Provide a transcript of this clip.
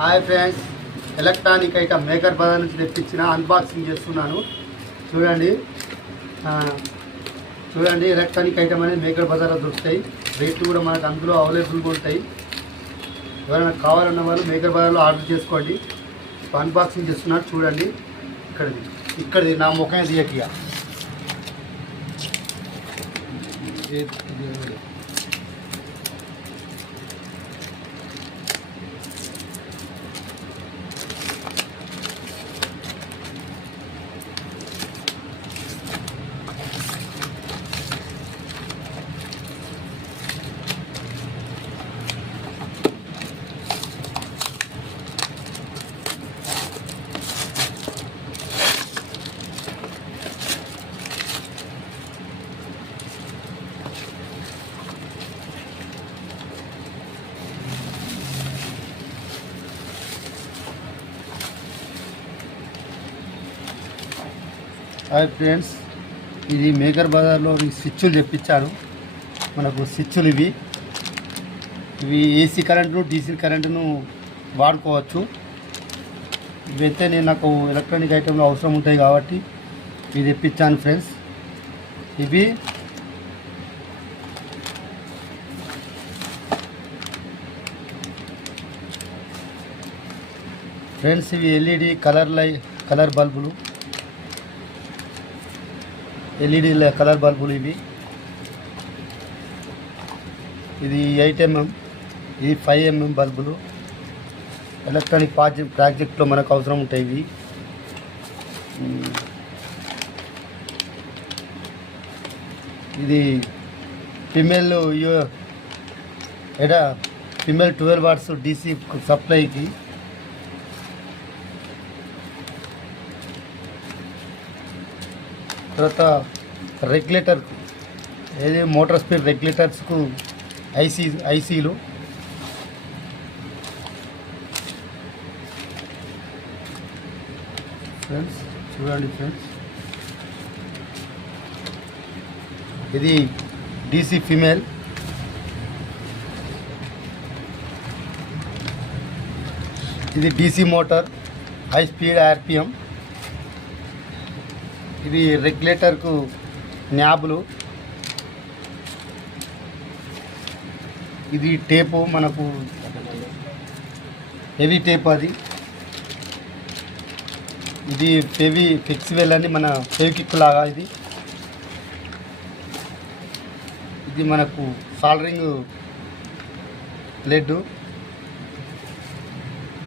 Hi friends, electronic item maker బజార్ నుంచి తెప్పించిన అన్బాక్సింగ్ చేస్తున్నాను. చూడండి ఎలక్ట్రానిక్ ఐటమ్ అనేది మేకర్ బజార్లో దొరుకుతాయి. రేట్లు కూడా మనకు అందులో అవైలబుల్గా ఉంటాయి. ఎవరైనా కావాలన్న వాళ్ళు మేకర్ బజార్లో ఆర్డర్ చేసుకోండి. అన్బాక్సింగ్ చేస్తున్నాను. చూడండి, ఇక్కడిది నా ముఖం తీయకియా. హాయ్ ఫ్రెండ్స్, ఇది మేకర్ బజార్లో స్విచ్లు తెప్పించాను. మనకు స్విచ్లు ఇవి ఏసీ కరెంటును డీసీ కరెంటును వాడుకోవచ్చు. ఇవైతే నాకు ఎలక్ట్రానిక్ ఐటెంలో అవసరం ఉంటాయి కాబట్టి ఇవి తెప్పించాను ఫ్రెండ్స్. ఇవి ఎల్ఈడి కలర్ బల్బులు, ఎల్ఈడి కలర్ బల్బులు. ఇది 8mm, ఇది 5mm బల్బులు. ఎలక్ట్రానిక్ ప్రాజెక్ట్లో మనకు అవసరం ఉంటాయి ఇవి. ఇది ఫిమేల్ 12 వాట్స్ DC సప్లైకి. తర్వాత రెగ్యులేటర్, ఏది మోటార్ స్పీడ్ రెగ్యులేటర్స్కు ఐసీలు. ఫ్రెండ్స్ చూడండి ఇది DC ఫిమేల్. ఇది DC motor, high speed RPM. ఇవి రెగ్యులేటర్కు న్యాబులు. ఇది టేపు, మనకు హెవీ టేప్ అది. ఇది ఫిక్స్వెల్ అని మన ఫెవిక్విక్ లాగా. ఇది మనకు సాల్డరింగ్ లెడ్.